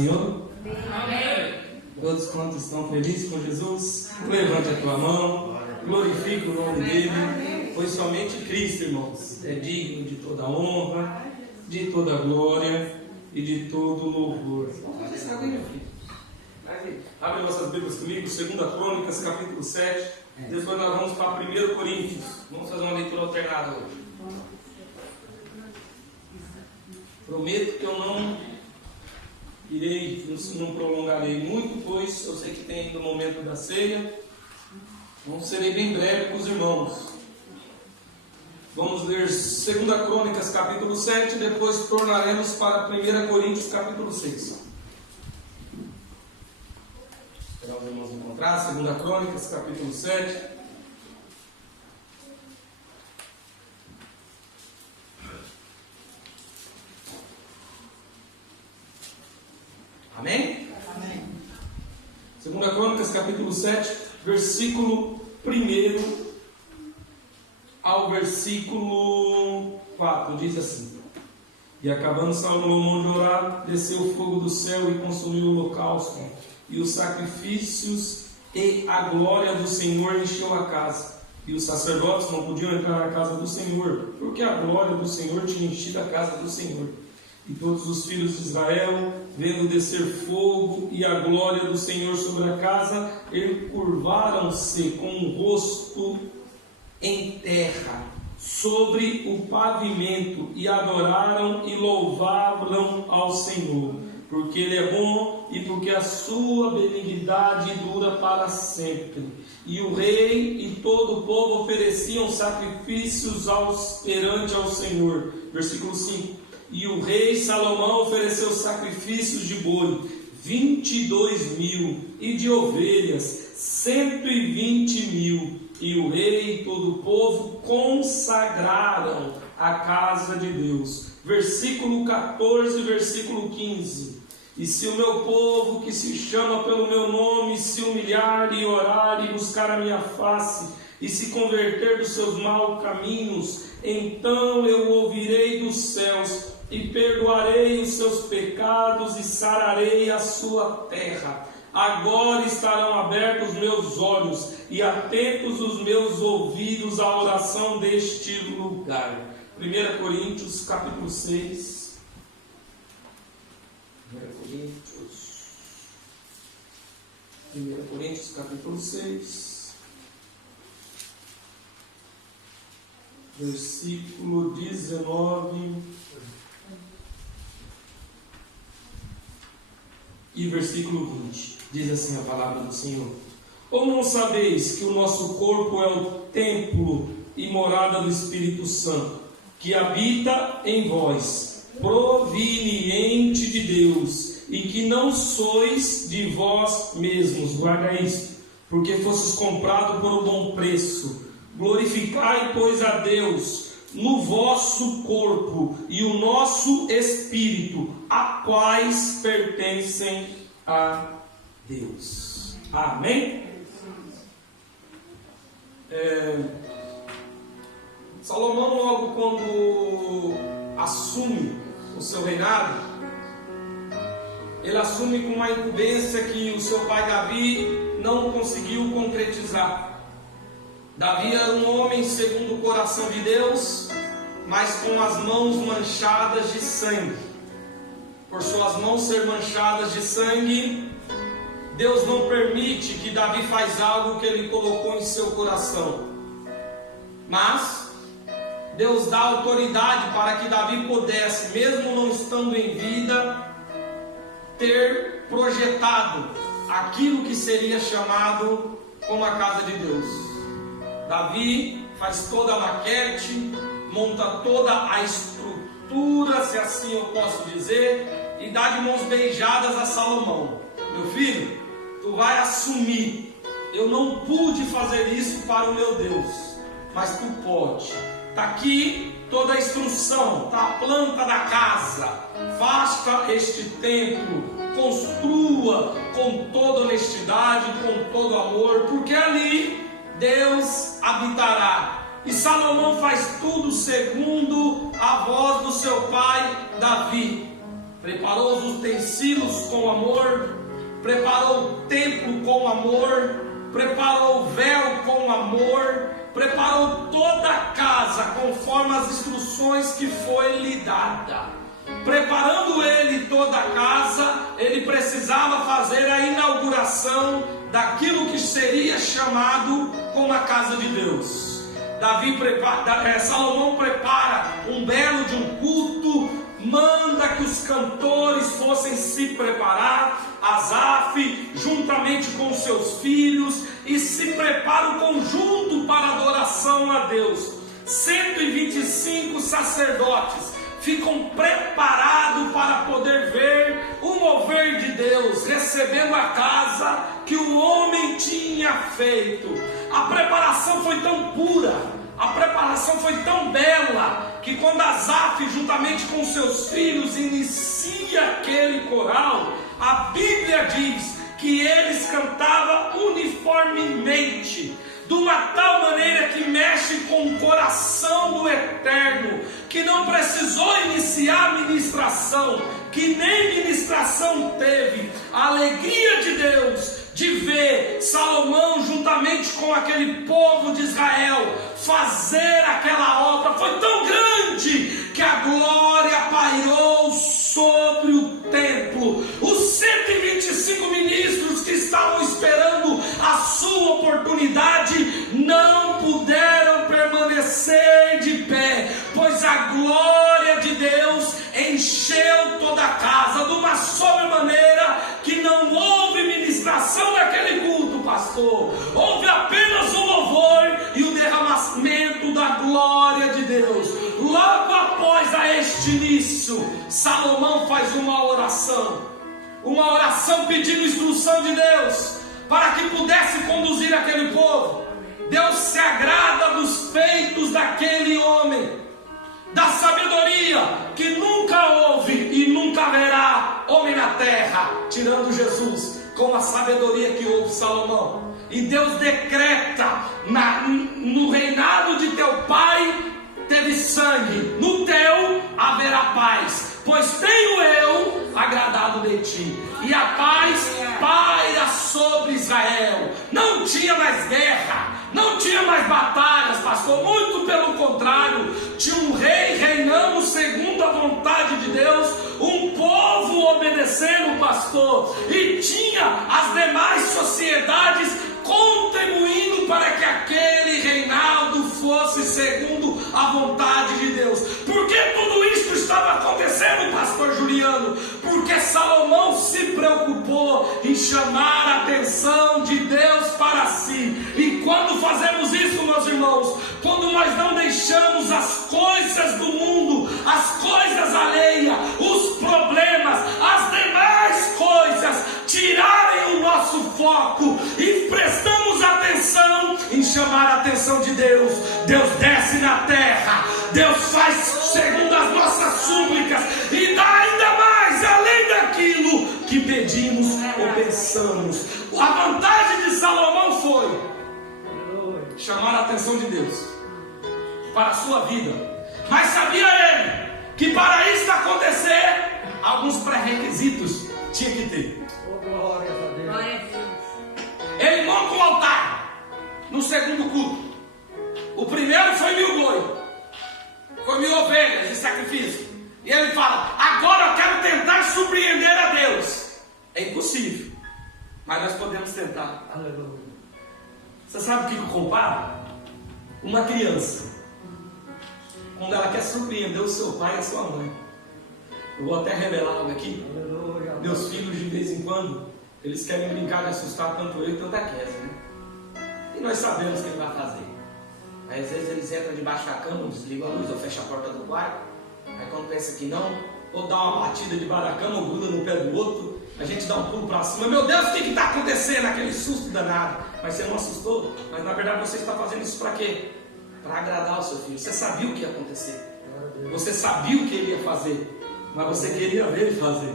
Senhor? Amém. Todos quantos estão felizes com Jesus, levante a tua mão, glorifique o nome dele, pois somente Cristo, irmãos, é digno de toda honra, de toda glória e de todo louvor. Vamos estar bem aqui. Abre nossas Bíblias comigo, 2 Crônicas, capítulo 7. Depois nós vamos para 1 Coríntios. Vamos fazer uma leitura alternada hoje. Prometo que eu não prolongarei muito, pois eu sei que tem ainda o momento da ceia. Não serei bem breve com os irmãos. Vamos ler 2 Crônicas, capítulo 7, depois tornaremos para 1 Coríntios, capítulo 6. Esperar os irmãos encontrar, 2 Crônicas, capítulo 7. Amém? Amém. 2 Crônicas, capítulo 7, versículo 1 ao versículo 4, diz assim: E acabando Salomão de orar, desceu o fogo do céu e consumiu o holocausto e os sacrifícios, e a glória do Senhor encheu a casa. E os sacerdotes não podiam entrar na casa do Senhor, porque a glória do Senhor tinha enchido a casa do Senhor. E todos os filhos de Israel, vendo descer fogo e a glória do Senhor sobre a casa, encurvaram-se com o rosto em terra, sobre o pavimento, e adoraram e louvaram ao Senhor, porque Ele é bom e porque a sua benignidade dura para sempre. E o rei e todo o povo ofereciam sacrifícios perante ao Senhor. Versículo 5. E o rei Salomão ofereceu sacrifícios de boi, 22.000, e de ovelhas, 120.000. E o rei e todo o povo consagraram a casa de Deus. Versículo 14, versículo 15. E se o meu povo, que se chama pelo meu nome, se humilhar e orar e buscar a minha face, e se converter dos seus maus caminhos, então eu ouvirei dos céus e perdoarei os seus pecados e sararei a sua terra. Agora estarão abertos meus olhos e atentos os meus ouvidos à oração deste lugar. 1 Coríntios, capítulo 6. 1 Coríntios, capítulo 6. Versículo 19 e versículo 20. Diz assim a palavra do Senhor: Ou não sabeis que o nosso corpo é o templo e morada do Espírito Santo, que habita em vós, proveniente de Deus, e que não sois de vós mesmos? Guarda isto, porque fostes comprado por um bom preço. Glorificai, pois, a Deus no vosso corpo e o nosso espírito, a quais pertencem a Deus. Amém? Salomão, logo quando assume o seu reinado, ele assume com uma incumbência que o seu pai Davi não conseguiu concretizar. Davi era um homem segundo o coração de Deus, mas com as mãos manchadas de sangue. Por suas mãos ser manchadas de sangue, Deus não permite que Davi faça algo que ele colocou em seu coração. Mas Deus dá autoridade para que Davi pudesse, mesmo não estando em vida, ter projetado aquilo que seria chamado como a casa de Deus. Davi faz toda a maquete, monta toda a estrutura, se assim eu posso dizer, e dá de mãos beijadas a Salomão: Meu filho, tu vai assumir. Eu não pude fazer isso para o meu Deus, mas tu pode. Está aqui toda a instrução, está a planta da casa. Faça este templo, construa com toda honestidade, com todo amor, porque ali Deus habitará. E Salomão faz tudo segundo a voz do seu pai Davi. preparou os utensílios com amor, preparou o templo com amor, preparou o véu com amor, preparou toda a casa conforme as instruções que foi lhe dada. Preparando ele toda a casa, ele precisava fazer a inauguração daquilo que seria chamado como a casa de Deus. Salomão prepara um belo de um culto, manda que os cantores fossem se preparar, Asaf, juntamente com seus filhos, e se prepara o conjunto para adoração a Deus. 125 sacerdotes ficam preparados para poder ver o mover de Deus, recebendo a casa que o homem tinha feito. A preparação foi tão pura, a preparação foi tão bela, que quando Asaf, juntamente com seus filhos, inicia aquele coral, a Bíblia diz que eles cantavam uniformemente, de uma tal maneira que mexe com o coração do Eterno, que não precisou iniciar a ministração, que nem ministração teve. A alegria de Deus de ver Salomão juntamente com aquele povo de Israel fazer aquela obra foi tão grande que a glória pairou sobre o templo. Os 125 ministros que estavam esperando a sua oportunidade não puderam permanecer de pé, pois a glória de Deus encheu toda a casa de uma sobremaneira que não houve ministração naquele culto, pastor. Houve apenas o louvor e o derramamento da glória de Deus. Logo após este início, Salomão faz uma oração pedindo instrução de Deus para que pudesse conduzir aquele povo. Deus se agrada dos feitos daquele homem, da sabedoria que nunca houve e nunca haverá homem na terra, tirando Jesus, com a sabedoria que houve Salomão. E Deus decreta, no reinado de teu pai teve sangue, no teu haverá paz, pois tenho eu agradado de ti, e a paz paira sobre Israel. Não tinha mais guerra, não tinha mais batalhas, pastor, muito pelo contrário, tinha um rei reinando segundo a vontade de Deus, um povo obedecendo o pastor, e tinha as demais sociedades contribuindo para que aquele reinado fosse segundo a vontade de Deus. Por que tudo isso estava acontecendo, pastor Juliano? Porque Salomão se preocupou em chamar a atenção de Deus para si. E quando fazemos isso, meus irmãos, quando nós não deixamos as coisas do mundo, as coisas alheias, os problemas, as demais coisas tirarem o nosso foco e prestamos atenção em chamar a atenção de Deus, Deus desce na terra, Deus faz segundo as nossas súplicas e dá ainda mais além daquilo que pedimos ou pensamos. A vontade de Salomão foi chamar a atenção de Deus para a sua vida, mas sabia ele que para isso acontecer, alguns pré-requisitos tinha que ter. Ele monta um altar no segundo culto. O primeiro foi 1000 bois, foi 1000 ovelhas de sacrifício. E ele fala: agora eu quero tentar surpreender a Deus. É impossível, mas nós podemos tentar. Aleluia. Você sabe o que eu comparo? Uma criança, quando ela quer surpreender o seu pai e a sua mãe. Eu vou até revelar algo aqui. Aleluia. Meus filhos, de vez em quando, eles querem brincar de assustar tanto eu e tanto a Kézia, né? E nós sabemos o que ele vai fazer. Aí, às vezes eles entram debaixo da cama, desligam a luz ou fecham a porta do quarto. Aí quando pensa que não, ou dá uma batida debaixo da cama, ou gruda no pé do outro, a gente dá um pulo para cima. Meu Deus, o que está acontecendo? Aquele susto danado. Mas você não assustou? Mas na verdade você está fazendo isso para quê? Para agradar o seu filho. Você sabia o que ia acontecer. Você sabia o que ele ia fazer. Mas você queria ver ele fazer.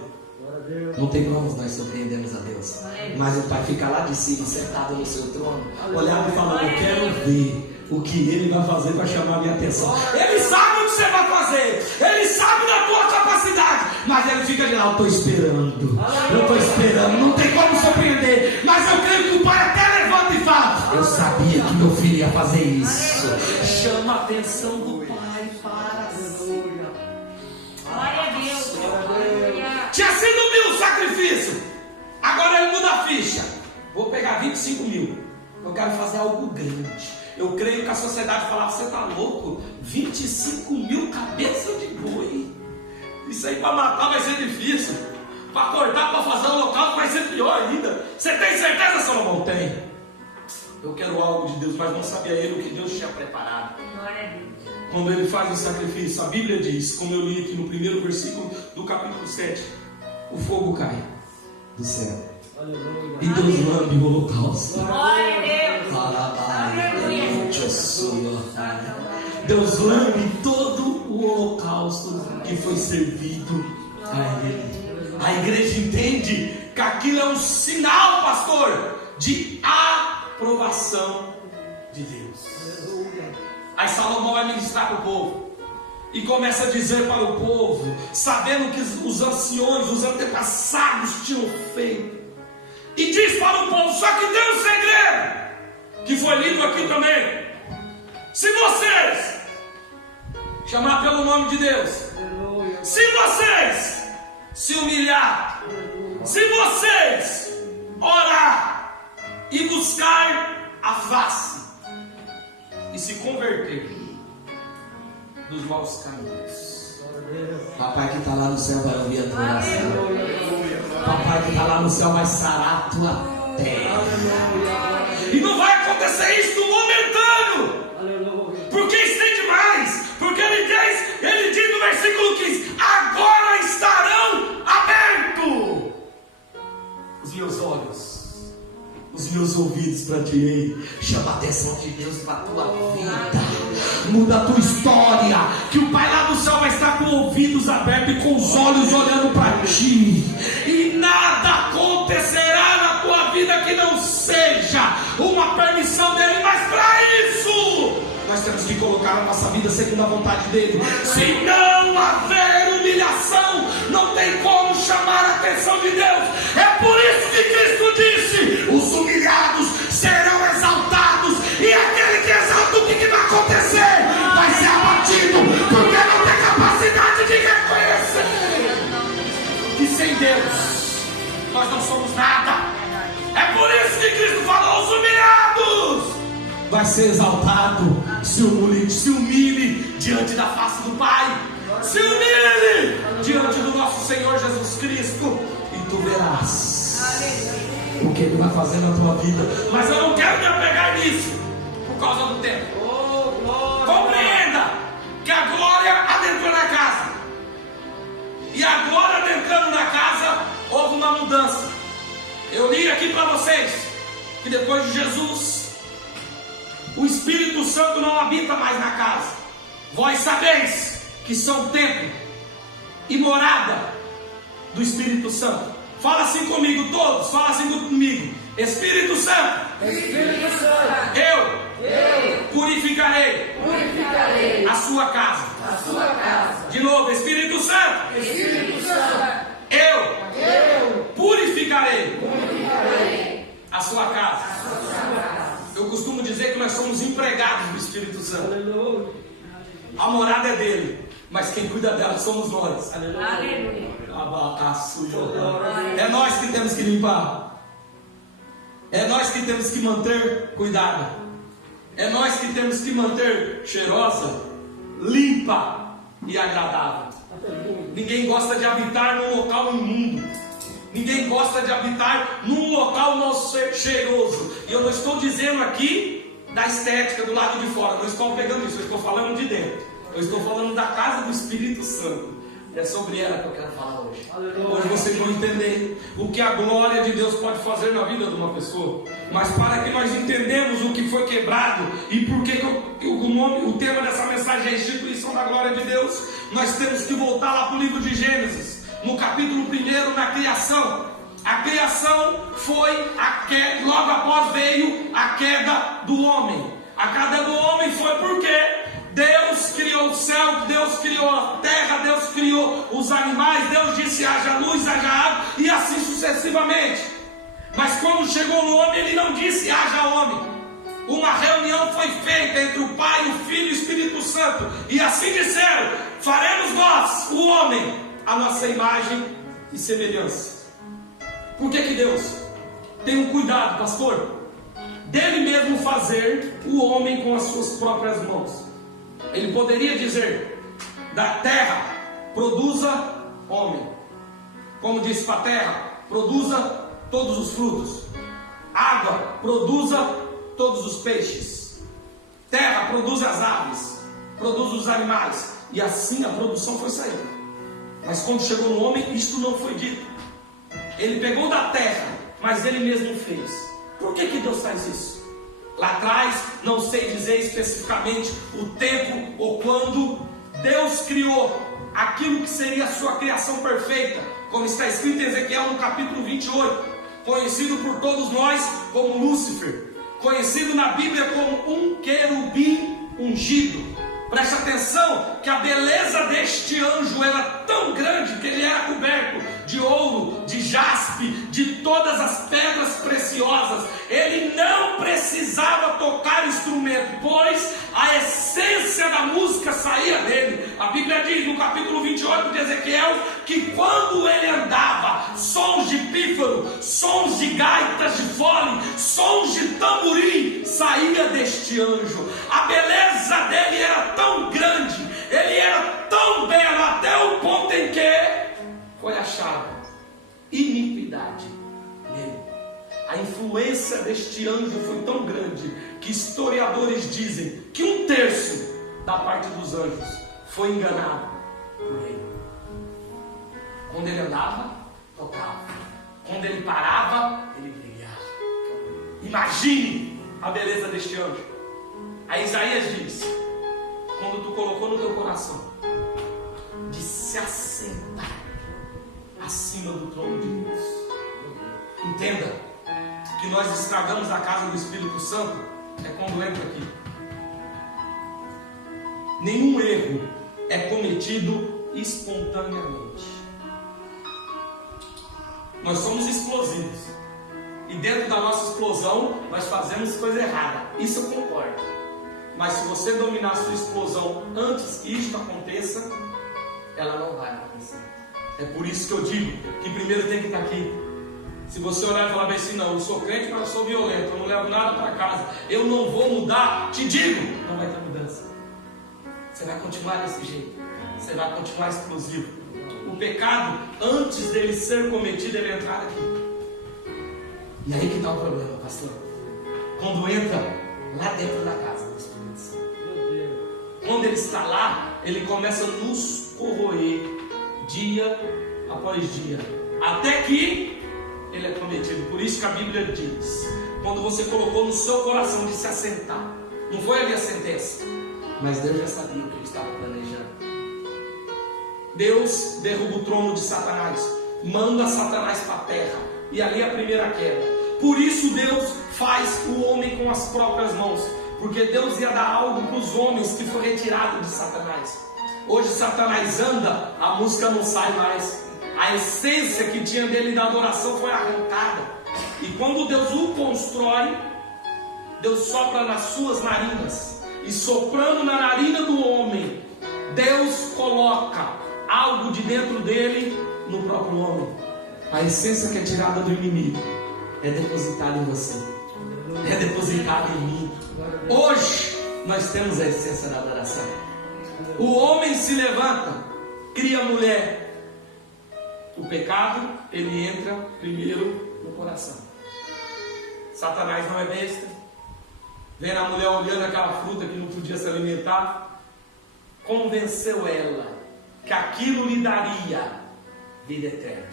Não tem como nós surpreendermos a Deus. Mas o Pai fica lá de cima, sentado no seu trono, olhando e falando: eu quero ver o que ele vai fazer para chamar a minha atenção. Ele sabe o que você vai fazer, ele sabe da tua capacidade, mas ele fica de lá, eu estou esperando, não tem como surpreender, mas eu creio que o pai até levanta e fala, eu sabia que meu filho ia fazer isso. Chama a atenção do pai para si. Glória a Deus. Tinha sido 1.000 sacrifício, agora ele muda a ficha, vou pegar 25 mil, eu quero fazer algo grande. Eu creio que a sociedade falava, você está louco? 25 mil cabeças de boi, isso aí para matar vai ser difícil, para cortar, para fazer o local vai ser pior ainda. Você tem certeza, Salomão? Tem. Eu quero algo de Deus, mas não sabia ele o que Deus tinha preparado. Glória a Deus. Quando ele faz o sacrifício, a Bíblia diz, como eu li aqui no primeiro versículo do capítulo 7, o fogo cai do céu. Aleluia. E Deus lambe o holocausto. Glória a Deus. Aleluia. Deus lambe todo o holocausto que foi servido a ele. A igreja entende que aquilo é um sinal, pastor, de aprovação de Deus. Aí Salomão vai ministrar para o povo e começa a dizer para o povo, sabendo que os anciões, os antepassados tinham feito, e diz para o povo, só que tem um segredo que foi lido aqui também. Se vocês chamar pelo nome de Deus, se vocês se humilhar, se vocês orar e buscar a face e se converter dos maus caminhos, papai que está lá no céu vai ouvir a tua oração. Papai que está lá no céu vai sarar a tua terra. E não vai acontecer isso no momentâneo, porque estende mais, porque ele diz no versículo 15: agora estarão abertos os meus olhos, os meus ouvidos para ti. Chama a atenção de Deus para a tua vida, muda a tua história, que o Pai lá do céu vai estar com ouvidos abertos e com os olhos olhando para ti, e nada acontecerá na tua vida que não seja uma permissão dele. Mas para isso nós temos que colocar a nossa vida segundo a vontade dele. Se não haver humilhação, não tem como chamar a atenção de Deus. É por isso que Cristo disse: os humilhados serão exaltados, e aquele que exalta, o que vai acontecer? Vai ser abatido, porque não tem capacidade de reconhecer que sem Deus nós não somos nada. É por isso que Cristo falou: os humilhados vai ser exaltado. Se humilhe diante da face do Pai, se humilhe diante do nosso Senhor Jesus Cristo, e tu verás o que Ele vai fazer na tua vida. Mas eu não quero me apegar nisso por causa do tempo. Compreenda que a glória adentrou na casa, e a glória adentrando na casa, houve uma mudança. Eu li aqui para vocês que depois de Jesus, o Espírito Santo não habita mais na casa. Vós sabeis que são templo e morada do Espírito Santo. Fala assim comigo todos, fala assim comigo: Espírito Santo, Espírito Santo, eu purificarei a sua casa. De novo, Espírito Santo, eu purificarei a sua casa. Eu costumo dizer que nós somos empregados do Espírito Santo. A morada é dele, mas quem cuida dela somos nós. aleluia. É nós que temos que limpar, é nós que temos que manter cuidado, é nós que temos que manter cheirosa, limpa e agradável. Ninguém gosta de habitar num local imundo. Ninguém gosta de habitar num local não cheiroso. E eu não estou dizendo aqui da estética do lado de fora, não estou pegando isso, eu estou falando de dentro. Eu estou falando da casa do Espírito Santo. E é sobre ela que eu quero falar hoje. Hoje vocês vão entender o que a glória de Deus pode fazer na vida de uma pessoa. Mas para que nós entendamos o que foi quebrado e por que o tema dessa mensagem é a instituição da glória de Deus, nós temos que voltar lá para o livro de Gênesis. No capítulo 1, na criação. A criação foi a queda, logo após veio a queda do homem. A queda do homem foi porque Deus criou o céu, Deus criou a terra, Deus criou os animais, Deus disse haja luz, haja água, e assim sucessivamente. Mas quando chegou no homem, ele não disse haja homem. Uma reunião foi feita entre o Pai, o Filho e o Espírito Santo, e assim disseram: faremos nós, o homem, a nossa imagem e semelhança. Por que Deus tem um cuidado, pastor, dele mesmo fazer o homem com as suas próprias mãos? Ele poderia dizer: da terra produza homem, como disse para a terra, produza todos os frutos, água produza todos os peixes, terra produza as aves, produz os animais, e assim a produção foi saindo. Mas quando chegou no homem, isto não foi dito. Ele pegou da terra, mas ele mesmo fez. Por que Deus faz isso? Lá atrás, não sei dizer especificamente o tempo ou quando, Deus criou aquilo que seria a sua criação perfeita, como está escrito em Ezequiel no capítulo 28, conhecido por todos nós como Lúcifer, conhecido na Bíblia como um querubim ungido. Preste atenção que a beleza deste anjo era tão grande que ele era coberto de ouro, de jaspe, de todas as pedras preciosas. Ele não precisava tocar instrumento, pois a essência da música saía dele. A Bíblia diz no capítulo 28 de Ezequiel que quando ele andava, sons de pífaro, sons de gaitas de fole, sons de tamborim saía deste anjo. A beleza dele era tão grande, ele era tão belo, até o ponto em que foi achada iniquidade nele. A influência deste anjo foi tão grande que historiadores dizem que 1/3 da parte dos anjos foi enganado por ele. Quando ele andava, tocava. Quando ele parava, ele brilhava. Imagine a beleza deste anjo. Aí Isaías diz: quando tu colocou no teu coração de se assentar acima do trono de Deus. Entenda que nós estragamos a casa do Espírito Santo é quando entra aqui. Nenhum erro é cometido espontaneamente. Nós somos explosivos, e dentro da nossa explosão nós fazemos coisa errada. Isso eu concordo. Mas se você dominar a sua explosão antes que isto aconteça, ela não vai acontecer. É por isso que eu digo que primeiro tem que estar aqui. Se você olhar e falar bem assim: não, eu sou crente, mas eu sou violento, eu não levo nada para casa, eu não vou mudar, te digo, não vai ter mudança. Você vai continuar desse jeito, você vai continuar explosivo. O pecado, antes dele ser cometido, ele entrar aqui. E aí que está o problema, pastor. Quando entra lá dentro da casa do Espírito Santo, quando ele está lá, ele começa a nos corroer dia após dia, até que ele é cometido. Por isso que a Bíblia diz: quando você colocou no seu coração de se assentar, não foi ali a sentença, mas Deus já sabia o que ele estava planejando. Deus derruba o trono de Satanás, manda Satanás para a terra, e ali a primeira queda. Por isso Deus faz o homem com as próprias mãos, porque Deus ia dar algo para os homens que foi retirado de Satanás. Hoje Satanás anda, a música não sai mais. A essência que tinha dele da adoração foi arrancada. E quando Deus o constrói, Deus sopra nas suas narinas. E soprando na narina do homem, Deus coloca algo de dentro dele no próprio homem. A essência que é tirada do inimigo é depositada em você, é depositada em mim. Hoje nós temos a essência da adoração. O homem se levanta, cria a mulher. O pecado, ele entra primeiro no coração. Satanás não é besta. Vendo a mulher olhando aquela fruta que não podia se alimentar, convenceu ela que aquilo lhe daria vida eterna.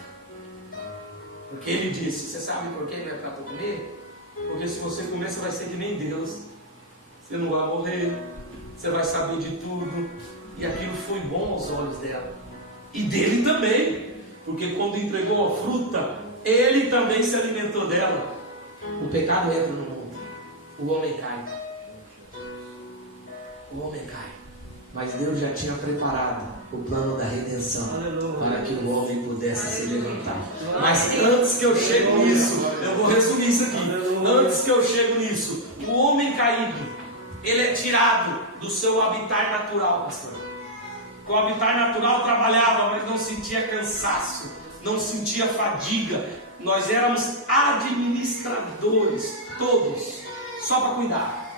Porque ele disse: você sabe por que ele é para comer? Porque se você comer, você vai ser que nem Deus. Você não vai morrer, você vai saber de tudo. E aquilo foi bom aos olhos dela, e dele também, porque quando entregou a fruta, ele também se alimentou dela. O pecado entra no mundo, o homem cai. O homem cai. Mas Deus já tinha preparado o plano da redenção para que o homem pudesse se levantar. Mas antes que eu chegue nisso, eu vou resumir isso aqui. Antes que eu chegue nisso, o homem caído, ele é tirado do seu habitat natural, pastor. O habitat natural trabalhava, mas não sentia cansaço, não sentia fadiga. Nós éramos administradores, todos, só para cuidar.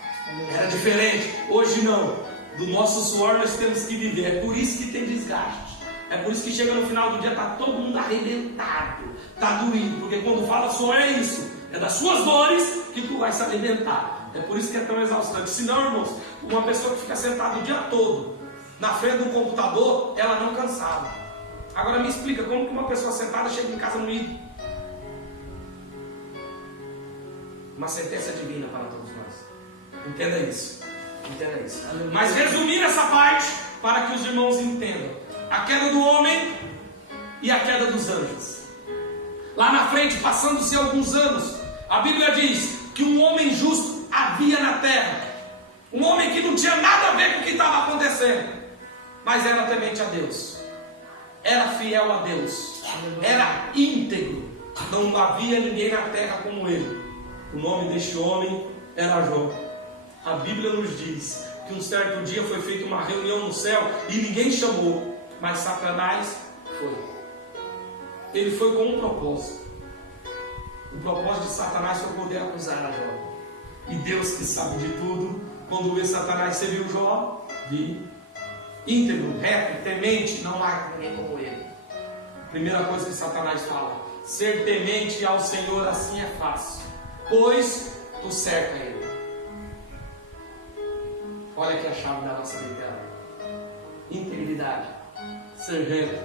Era diferente. Hoje não. Do nosso suor nós temos que viver. É por isso que tem desgaste. É por isso que chega no final do dia, está todo mundo arrebentado, está doído. Porque quando fala suor é isso. É das suas dores que tu vai se arrebentar. É por isso que é tão exaustante. Senão, irmãos, uma pessoa que fica sentada o dia todo na frente do computador, ela não cansava. Agora me explica, como que uma pessoa sentada chega em casa moída? Uma sentença divina para todos nós. Entenda isso. Entenda isso. Mas resumindo essa parte, para que os irmãos entendam: a queda do homem e a queda dos anjos. Lá na frente, passando-se alguns anos, a Bíblia diz que um homem justo havia na terra. Um homem que não tinha nada a ver com o que estava acontecendo, mas era temente a Deus, era fiel a Deus, era íntegro. Não havia ninguém na terra como ele. O nome deste homem era Jó. A Bíblia nos diz que um certo dia foi feita uma reunião no céu e ninguém chamou, mas Satanás foi. Ele foi com um propósito. O propósito de Satanás foi poder acusar a Jó. E Deus, que sabe de tudo, quando vê Satanás, você viu Jó? Vi. Íntegro, reto, temente, não há ninguém como ele. Primeira coisa que Satanás fala: ser temente ao Senhor assim é fácil, pois tu cerca ele. Olha aqui a chave da nossa vida: integridade, ser reto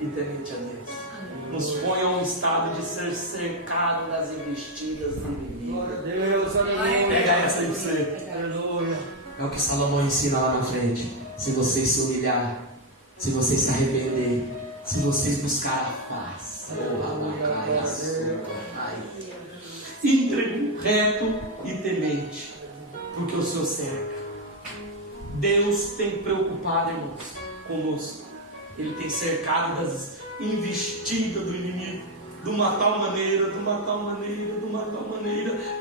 e temente a Deus. Nos põe a um estado de ser cercado das investidas do inimigo. Pega essa aí pra você. É o que Salomão ensina lá na frente. Se vocês se humilhar, se vocês se arrepender, se vocês buscar a paz, íntegro, reto e temente, porque o Senhor cerca. Deus tem preocupado, irmãos, conosco. Ele tem cercado das investidas do inimigo de uma tal maneira,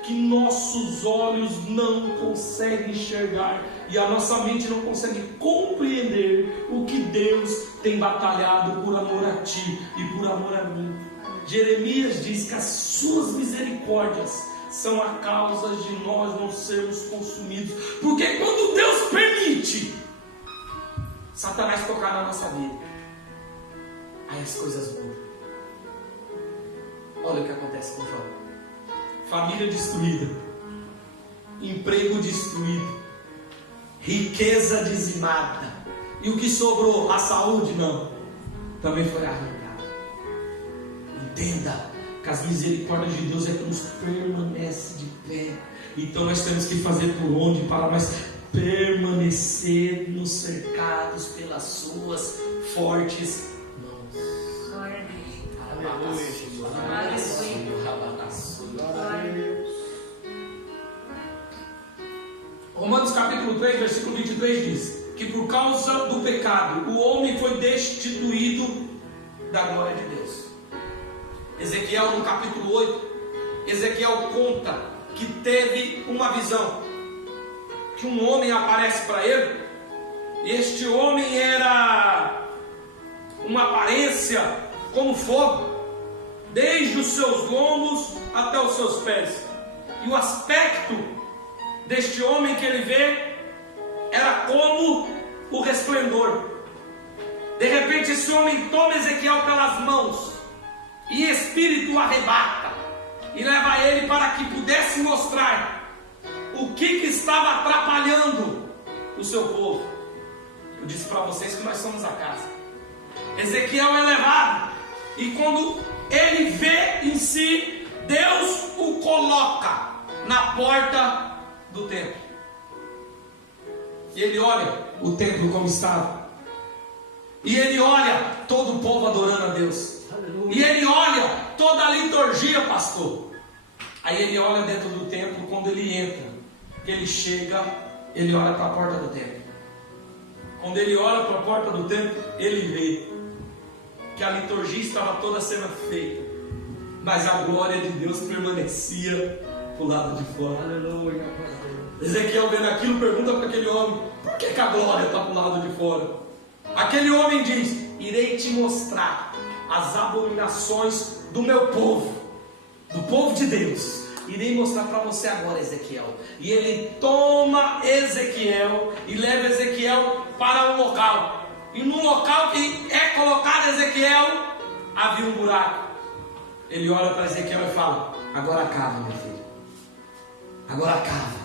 que nossos olhos não conseguem enxergar e a nossa mente não consegue compreender o que Deus tem batalhado por amor a ti e por amor a mim. Jeremias diz que as suas misericórdias são a causa de nós não sermos consumidos, porque quando Deus permite Satanás tocar na nossa vida, aí as coisas mudam. Olha o que acontece com Jó: família destruída, emprego destruído, riqueza dizimada, e o que sobrou? A saúde? Não, também foi arrancada. Entenda que as misericórdias de Deus é que nos permanece de pé. Então nós temos que fazer por onde para nós permanecermos cercados pelas suas fortes mãos. Romanos capítulo 3, versículo 23 diz que por causa do pecado o homem foi destituído da glória de Deus. Ezequiel no capítulo 8, Ezequiel conta que teve uma visão, que um homem aparece para ele, e este homem era uma aparência como fogo, desde os seus lombos até os seus pés, e o aspecto deste homem que ele vê era como o resplendor. De repente esse homem toma Ezequiel pelas mãos, e espírito o arrebata e leva ele para que pudesse mostrar o que estava atrapalhando o seu povo. Eu disse para vocês que nós somos a casa. Ezequiel é levado, e quando ele vê em si, Deus o coloca na porta do templo. E ele olha o templo como estava, e ele olha todo o povo adorando a Deus, e ele olha toda a liturgia, pastor. Aí ele olha dentro do templo. Quando ele entra, ele chega, ele olha para a porta do templo. Quando ele olha para a porta do templo, ele vê que a liturgia estava toda sendo feita, mas a glória de Deus permanecia para o lado de fora. Aleluia. Ezequiel vendo aquilo pergunta para aquele homem: por que a glória está para o lado de fora? Aquele homem diz: irei te mostrar as abominações do meu povo, do povo de Deus. Irei mostrar para você agora, Ezequiel. E ele toma Ezequiel e leva Ezequiel para um local. E no local que é colocado Ezequiel, havia um buraco. Ele olha para Ezequiel e fala: agora cava, meu filho. Agora cava.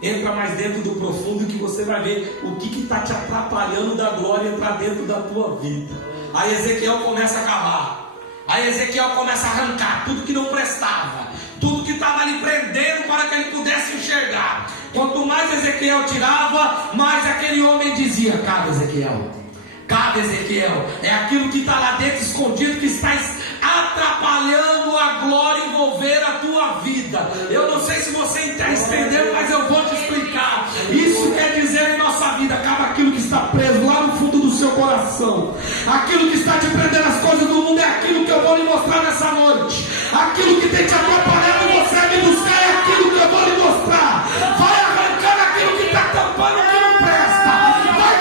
Entra mais dentro do profundo que você vai ver o que está te atrapalhando da glória entrar dentro da tua vida. Aí Ezequiel começa a cavar. Aí Ezequiel começa a arrancar tudo que não prestava, tudo que estava ali prendendo para que ele pudesse enxergar. Quanto mais Ezequiel tirava, mais aquele homem dizia: cava, Ezequiel. Cava, Ezequiel. É aquilo que está lá dentro escondido, que está atrapalhando a glória envolver a tua vida. Eu não sei se você está entendendo, mas eu vou te explicar. Isso quer dizer em nossa vida: cava aquilo que está preso lá no fundo do seu coração. Aquilo que está te prendendo as coisas do mundo é aquilo que eu vou lhe mostrar nessa noite. Aquilo que tem te atrapalhado você me buscar é aquilo que eu vou lhe mostrar. Vai arrancando aquilo que está tampando o que não presta. Vai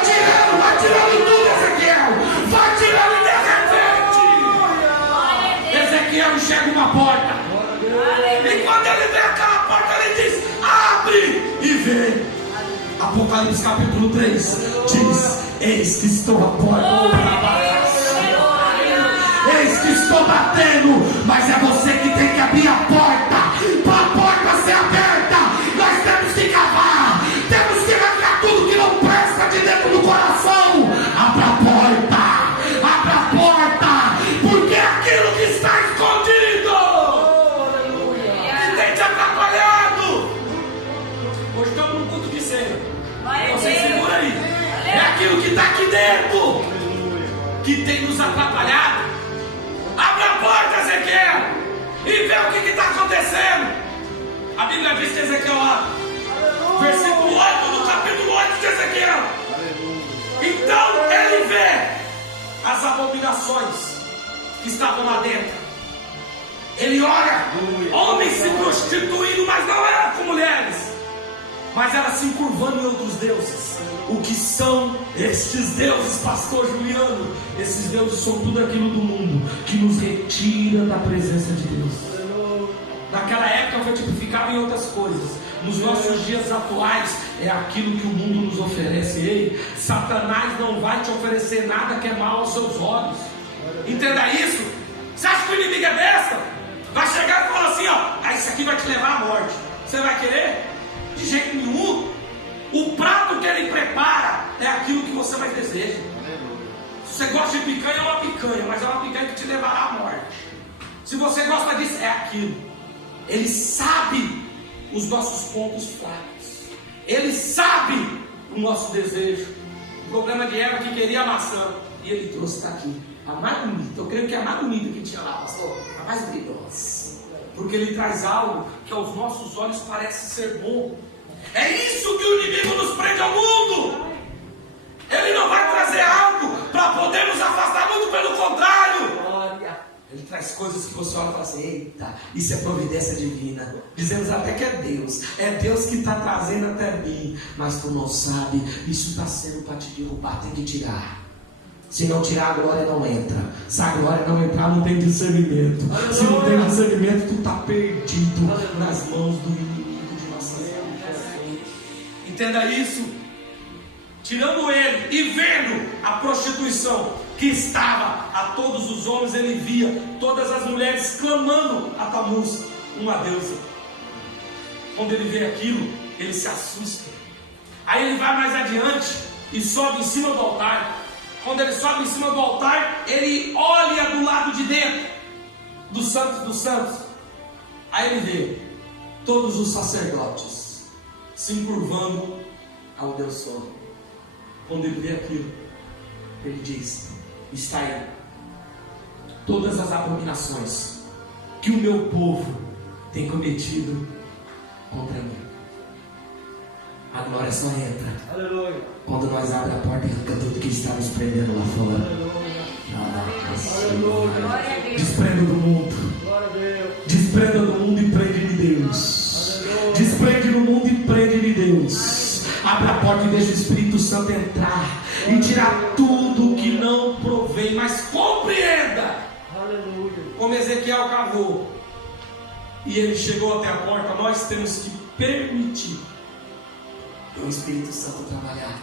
tirando tudo, Ezequiel. Vai tirando de repente. Ezequiel enxerga uma porta. E quando ele vê aquela porta, ele diz: abre e vê. Apocalipse capítulo 3 diz: eis que estou à porta. Eis que estou batendo. Mas é você que tem que abrir a porta. Para a porta ser aberta, nós temos que cavar. Temos que arrancar tudo que não presta de dentro do coração. Abra a porta. Abra a porta. Porque é aquilo que está escondido, que tem te atrapalhado. Hoje estamos num culto de ceia. Você segura aí. É aquilo que está aqui dentro que tem nos atrapalhado. Abra a porta, Ezequiel, e vê o que está acontecendo. A Bíblia diz que Ezequiel abre. Versículo 8 do capítulo 8 de Ezequiel. Então ele vê as abominações que estavam lá dentro. Ele olha homens se prostituindo, mas não eram com mulheres, mas elas se encurvando em outros deuses. O que são estes deuses, pastor Juliano? Esses deuses são tudo aquilo do mundo que nos retira da presença de Deus. Naquela época foi tipificado em outras coisas. Nos nossos dias atuais é aquilo que o mundo nos oferece. Ei, Satanás não vai te oferecer nada que é mal aos seus olhos. Entenda isso. Você acha que o inimigo é besta? Vai chegar e falar assim: ó, isso aqui vai te levar à morte. Você vai querer? De jeito nenhum. O prato que ele prepara é aquilo que você mais deseja. Se você gosta de picanha, é uma picanha, mas é uma picanha que te levará à morte. Se você gosta disso, é aquilo. Ele sabe os nossos pontos fracos. Ele sabe o nosso desejo. O problema de Eva que queria a maçã, e ele trouxe para aqui a mais bonita. Eu creio que é a mais bonita que tinha lá, pastor, a mais brilhosa, porque ele traz algo que aos nossos olhos parece ser bom. É isso que o inimigo nos prende ao mundo. Ele não vai trazer algo para poder nos afastar, muito pelo contrário. Ele traz coisas que você olha e fala assim: eita, isso é providência divina. Dizemos até que é Deus que está trazendo até mim. Mas tu não sabe, isso está sendo para te derrubar, tem que tirar. Se não tirar, a glória não entra. Se a glória não entrar, não tem discernimento. Se não tem discernimento, tu está perdido nas mãos do inimigo de nossas vidas. Entenda isso. Tirando ele e vendo a prostituição que estava a todos os homens, ele via todas as mulheres clamando a Tamuz, uma deusa. Quando ele vê aquilo, ele se assusta. Aí ele vai mais adiante e sobe em cima do altar. Quando ele sobe em cima do altar, ele olha do lado de dentro do Santos dos Santos. Aí ele vê todos os sacerdotes se encurvando ao Deus Sol. Quando ele vê aquilo, ele diz: está aí todas as abominações que o meu povo tem cometido contra mim. A glória só entra Aleluia. quando nós abrimos a porta e arranca tudo que está nos prendendo lá fora. Desprenda do mundo. Desprenda do mundo e prende de Deus. Desprende do mundo e prende de Deus. Abre a porta e deixa o Espírito Santo entrar e tirar tudo que não provém. Mas compreenda, como Ezequiel cavou e ele chegou até a porta, nós temos que permitir o Espírito Santo trabalhar.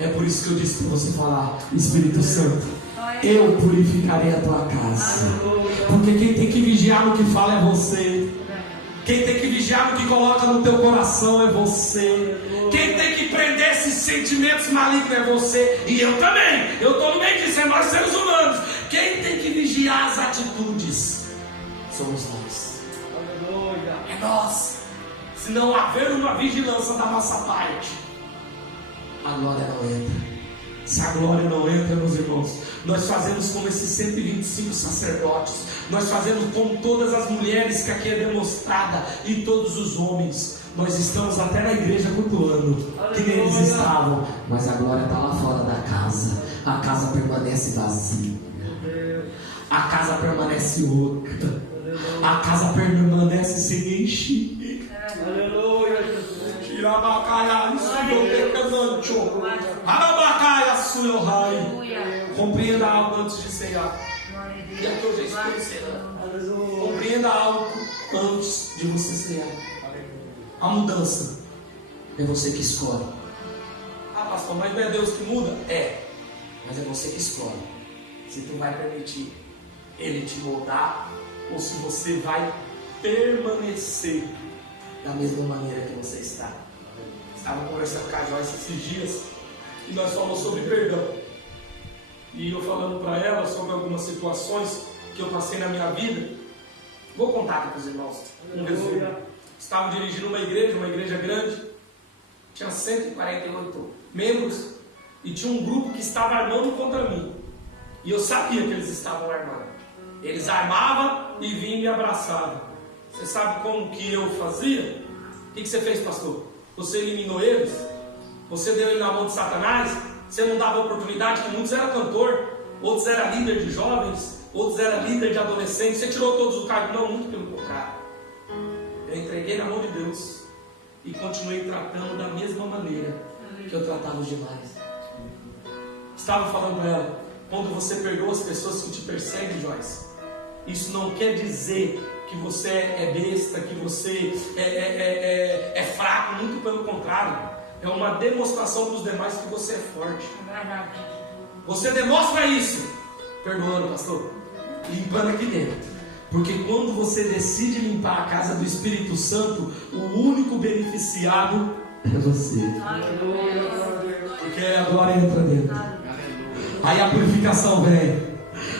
É por isso que eu disse para você falar: Espírito Santo, eu purificarei a tua casa. Porque quem tem que vigiar no que fala é você. Quem tem que vigiar no que coloca no teu coração é você. Quem tem que prender esses sentimentos malignos é você. E eu também. Eu estou no meio disso, é nós seres humanos. Quem tem que vigiar as atitudes somos nós. É nós. Se não haver uma vigilância da nossa parte, a glória não entra. Se a glória não entra, meus irmãos, nós fazemos como esses 125 sacerdotes, nós fazemos como todas as mulheres que aqui é demonstrada, e todos os homens. Nós estamos até na igreja cultuando, que nem eles estavam, mas a glória está lá fora da casa. A casa permanece vazia, a casa permanece oca, a casa permanece sem encher. Aleluia. Compreenda algo antes de ceiar. E aqui eu já estou encerrando. Compreenda algo antes de você ceiar. A mudança é você que escolhe. Ah, pastor, mas não é Deus que muda? É, mas é você que escolhe. Se tu vai permitir Ele te moldar, ou se você vai permanecer da mesma maneira que você está. Estava conversando com a Joyce esses dias e nós falamos sobre perdão. E eu falando para ela sobre algumas situações que eu passei na minha vida. Vou contar aqui para os irmãos um resumo. Estava dirigindo uma igreja grande, tinha 148 membros e tinha um grupo que estava armando contra mim. E eu sabia que eles estavam armando. Eles armavam e vinham me abraçavam. Você sabe como que eu fazia? O que você fez, pastor? Você eliminou eles? Você deu ele na mão de Satanás? Você não dava oportunidade? Que muitos eram cantor, outros eram líder de jovens, outros eram líder de adolescentes. Você tirou todos do cargo? Não, muito pelo contrário. Eu entreguei na mão de Deus e continuei tratando da mesma maneira que eu tratava os demais. Estava falando para ela: quando você perdoa as pessoas que te perseguem, Joyce, isso não quer dizer que você é besta, que você é fraco, muito pelo contrário. É uma demonstração para os demais que você é forte. Você demonstra isso perdoando, pastor, limpando aqui dentro. Porque quando você decide limpar a casa do Espírito Santo, o único beneficiado é você. Porque a glória entra dentro. Aí a purificação vem.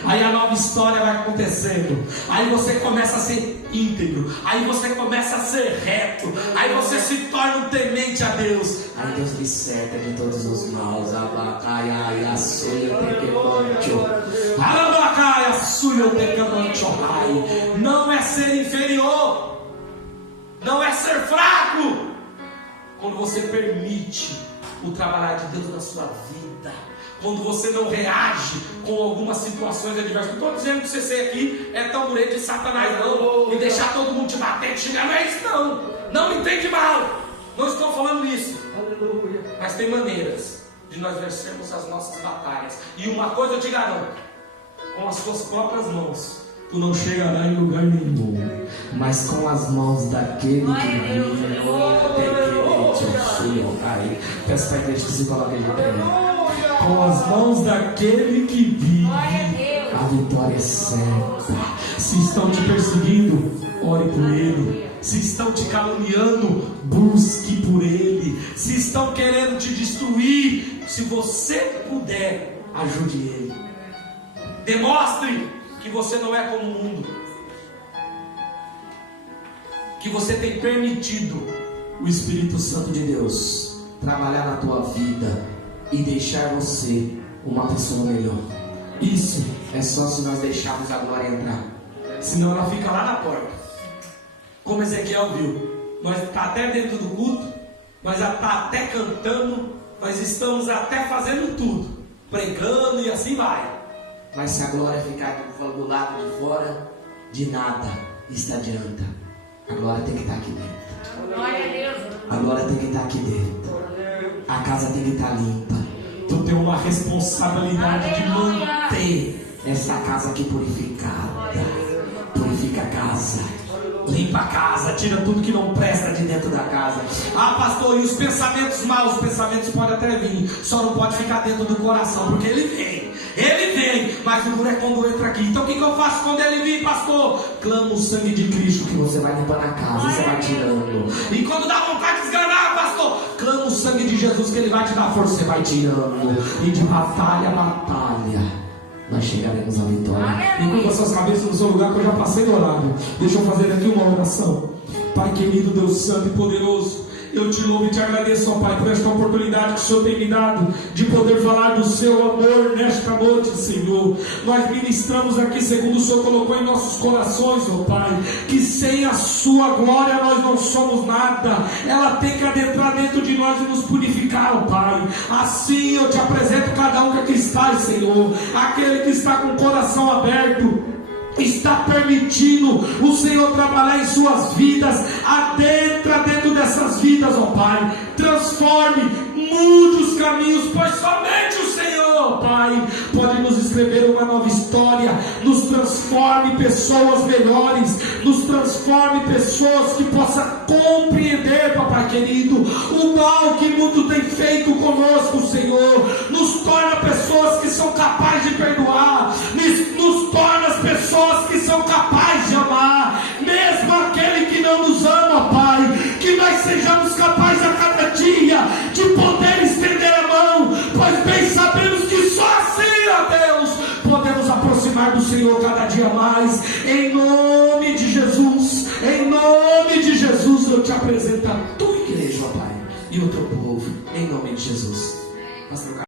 Aí a nova história vai acontecendo. Aí você começa a ser íntegro. Aí você começa a ser reto. Aí você se torna um temente a Deus. Aí Deus lhe cerca de todos os maus. Não é ser inferior, não é ser fraco. Quando você permite o trabalhar de Deus na sua vida, quando você não reage com algumas situações adversas. Não estou dizendo que você ser aqui é tamborete de Satanás, não, e deixar todo mundo te bater, te xingar. Não é isso, não. Não me entende mal. Não estou falando isso. Mas tem maneiras de nós vencermos as nossas batalhas. E uma coisa eu te garanto: com as suas próprias mãos tu não chegará em lugar nenhum, mas com as mãos daquele que vive. Peço para a igreja que se coloque de pé. Com as mãos daquele que vive, a vitória é certa. Se estão te perseguindo, ore por ele. Se estão te caluniando, busque por ele. Se estão querendo te destruir, se você puder, ajude ele. Demonstre que você não é como o mundo, que você tem permitido o Espírito Santo de Deus trabalhar na tua vida e deixar você uma pessoa melhor. Isso é só se nós deixarmos a glória entrar. Senão ela fica lá na porta. Como Ezequiel viu, nós está até dentro do culto, nós já está até cantando, nós estamos até fazendo tudo, pregando e assim vai. Mas se a glória ficar do lado de fora, de nada está adianta. A glória tem que estar aqui dentro. Glória a Deus. A glória tem que estar aqui dentro. A casa tem que estar limpa. Tu tem uma responsabilidade de manter essa casa aqui purificada. Purifica a casa. Limpa a casa, tira tudo que não presta de dentro da casa. Ah, pastor, e os pensamentos maus? Os pensamentos podem até vir, só não pode ficar dentro do coração, porque ele vem, mas o duro é quando entra aqui. Então o que eu faço quando ele vir, pastor? Clama o sangue de Cristo que você vai limpando a casa, você vai tirando. E quando dá vontade de esganar, pastor, clama o sangue de Jesus que ele vai te dar força, você vai tirando. E de batalha a batalha nós chegaremos à vitória. Enquanto suas cabeças no seu lugar, que eu já passei do horário, deixa eu fazer aqui uma oração. Pai querido, Deus santo e poderoso, eu te louvo e te agradeço, ó Pai, por esta oportunidade que o Senhor tem me dado de poder falar do seu amor nesta noite, Senhor. Nós ministramos aqui segundo o Senhor colocou em nossos corações, ó Pai, que sem a sua glória nós não somos nada. Ela tem que adentrar dentro de nós e nos purificar, ó Pai. Assim eu te apresento cada um que aqui está, Senhor. Aquele que está com o coração aberto, está permitindo o Senhor trabalhar em suas vidas. Adentra dentro dessas vidas, ó Pai. Transforme, mude os caminhos, pois somente o Senhor, Pai, pode nos escrever uma nova história. Nos transforme pessoas melhores, nos transforme pessoas que possam compreender, papai querido, o mal que muito tem feito conosco, Senhor. Nos torna pessoas que são capazes de perdoar, nos torna as pessoas que são capazes de amar, mesmo aquele que não nos ama, Pai. Que nós sejamos capazes a cada dia de poder estender a mão, pois bem sabemos que só assim, ó Deus, podemos aproximar do Senhor cada dia mais. Em nome de Jesus, eu te apresento a tua igreja, ó Pai, e o teu povo, em nome de Jesus.